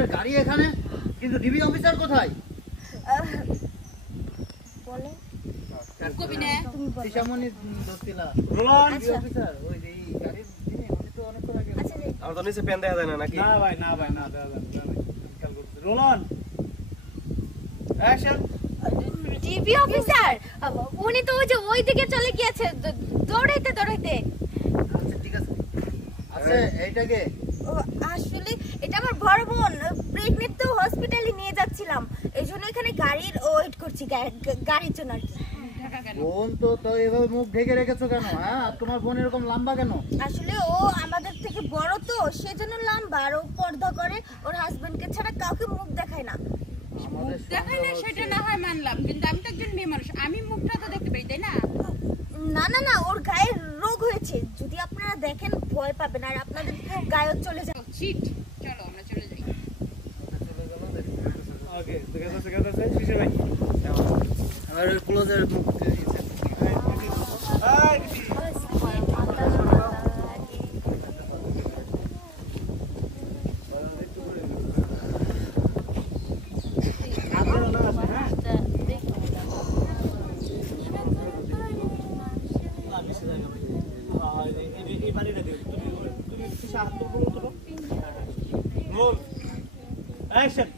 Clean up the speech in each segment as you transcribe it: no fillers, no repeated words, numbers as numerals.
অফিসারের গাড়ি এখানে, কিন্তু ডিবি অফিসার কোথায়? বলে কবি না দিশামণি দস্তিলা রোলন ডিবি অফিসার ওই যে এই গাড়ির যিনি উনি তো অনেকক্ষণ আগে। আচ্ছা আর তো নিচে পেন দেখা যায় না নাকি? না ভাই না দেখা যায় খেয়াল করছি। রোলন অ্যাকশন। ডিবি অফিসার উনি তো ওই যে ওই দিকে চলে গিয়েছে দৌড়াইতে দৌড়াইতে। আচ্ছা ঠিক আছে। আচ্ছা এইটাকে ও আসলে এটা আমার বড় বোন, প্রেগনেন্ট তো হসপিটালে নিয়ে যাচ্ছিলাম, এই জন্য এখানে গাড়ির ওয়েট করছি গাড়ির জন্য আর কি। বোন তো এভাবে মুখ ঢেকে রেখেছো কেন? হ্যাঁ আর তোমার বোন এরকম লম্বা কেন? আসলে ও আমাদের থেকে বড় তো সেজন্য লম্বা, আর ও পর্দা করে, ওর হাজবেন্ডকে ছাড়া কাউকে মুখ দেখায় না। আমাদের দেখাই না সেটা না হয় মানলাম, কিন্তু আমি তো একজন মেয়ে মানুষ, আমি মুখটা তো দেখতে পাই, তাই না? না না না, ওর গায়ে রোগ হয়েছে, যদি আপনারা দেখেন ভয় পাবেন আর আপনাদের গায়ে চলে যাবে। চিট, চলো আমরা চলে যাই। ওকে ঠিক আছে শিশির ভাই। আমার ক্লোজের মুখ হাই এই বাড়িটা দিও তুমি সাহায্য করো তো। Roll action.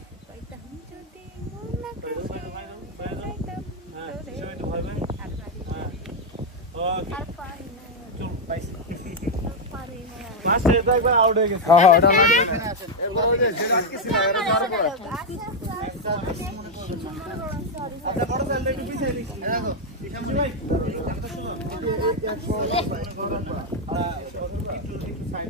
মাস্টার তো একবার আউট হয়ে গেছে। হ্যাঁ ওটা আমাদের এখানে আছেন। এরপর ওই যে যেটা আটকেছিল এটা ধরে পড়ে। আচ্ছা বড় স্যার একটু পিছিয়ে দিন। দেখো শিশির ভাই কথা শোনো। এই এক আর একটু সাইড